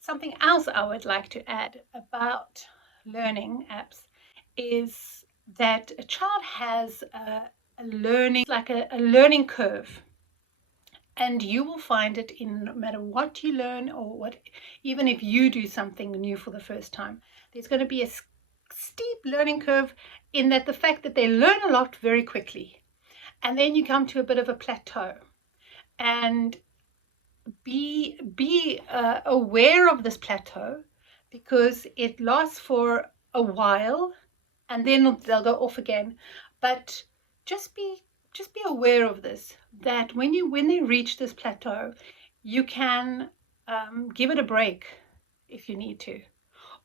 Something else I would like to add about learning apps is that a child has a learning, like a learning curve. And you will find it in no matter what you learn or what, even if you do something new for the first time, there's going to be a steep learning curve in that the fact that they learn a lot very quickly. And then you come to a bit of a plateau. And be aware of this plateau, because it lasts for a while and then they'll go off again. But just be aware of this, that when they reach this plateau, you can give it a break if you need to,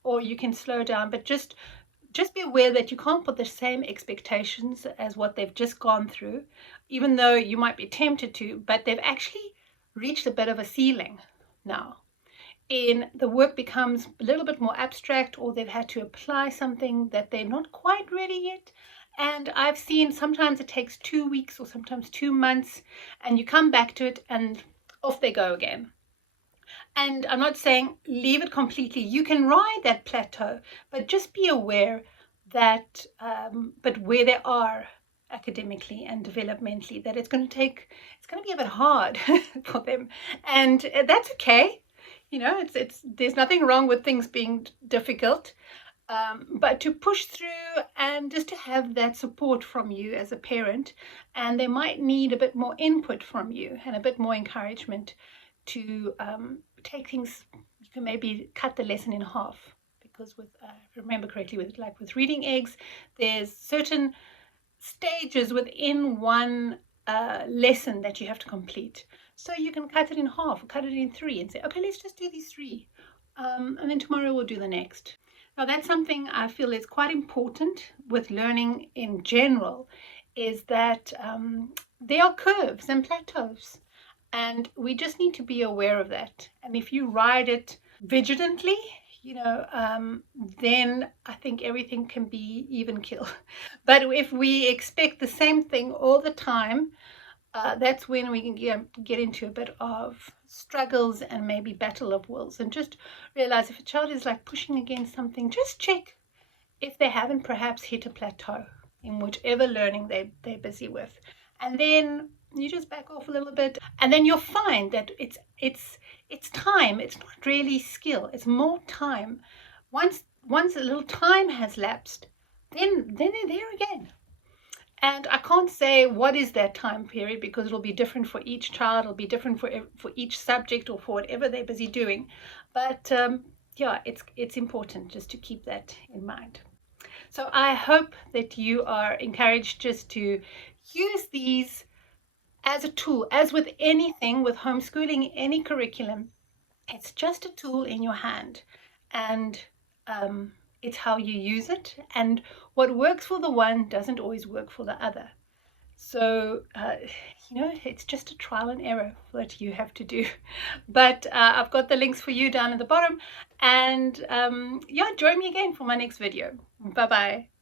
or you can slow down, but just be aware that you can't put the same expectations as what they've just gone through, even though you might be tempted to, but they've actually reached a bit of a ceiling now. The work becomes a little bit more abstract, or they've had to apply something that they're not quite ready yet. And I've seen sometimes it takes 2 weeks or sometimes 2 months, and you come back to it and off they go again. And I'm not saying leave it completely. You can ride that plateau, but just be aware that, but where they are academically and developmentally, that it's going to be a bit hard for them, and that's okay. You know, there's nothing wrong with things being difficult, but to push through and just to have that support from you as a parent, and they might need a bit more input from you and a bit more encouragement to take things. You can maybe cut the lesson in half, because with if I remember correctly, with reading eggs, there's certain stages within one lesson that you have to complete. So you can cut it in half, or cut it in 3, and say, okay, let's just do these 3, and then tomorrow we'll do the next. Now that's something I feel is quite important with learning in general, is that there are curves and plateaus, and we just need to be aware of that. And if you ride it vigilantly, then I think everything can be even kill. But if we expect the same thing all the time, that's when we can get into a bit of struggles and maybe battle of wills. And just realize, if a child is like pushing against something, just check if they haven't perhaps hit a plateau in whichever learning they're busy with. And then you just back off a little bit, and then you'll find that it's time. It's not really skill, it's more time. Once a little time has lapsed, then they're there again. And I can't say what is that time period, because it'll be different for each child. It'll be different for each subject, or for whatever they're busy doing. But yeah, it's important just to keep that in mind. So I hope that you are encouraged just to use these as a tool. As with anything, with homeschooling, any curriculum, it's just a tool in your hand, and it's how you use it, and what works for the one doesn't always work for the other. So it's just a trial and error that you have to do. But I've got the links for you down at the bottom, and yeah, join me again for my next video. Bye bye.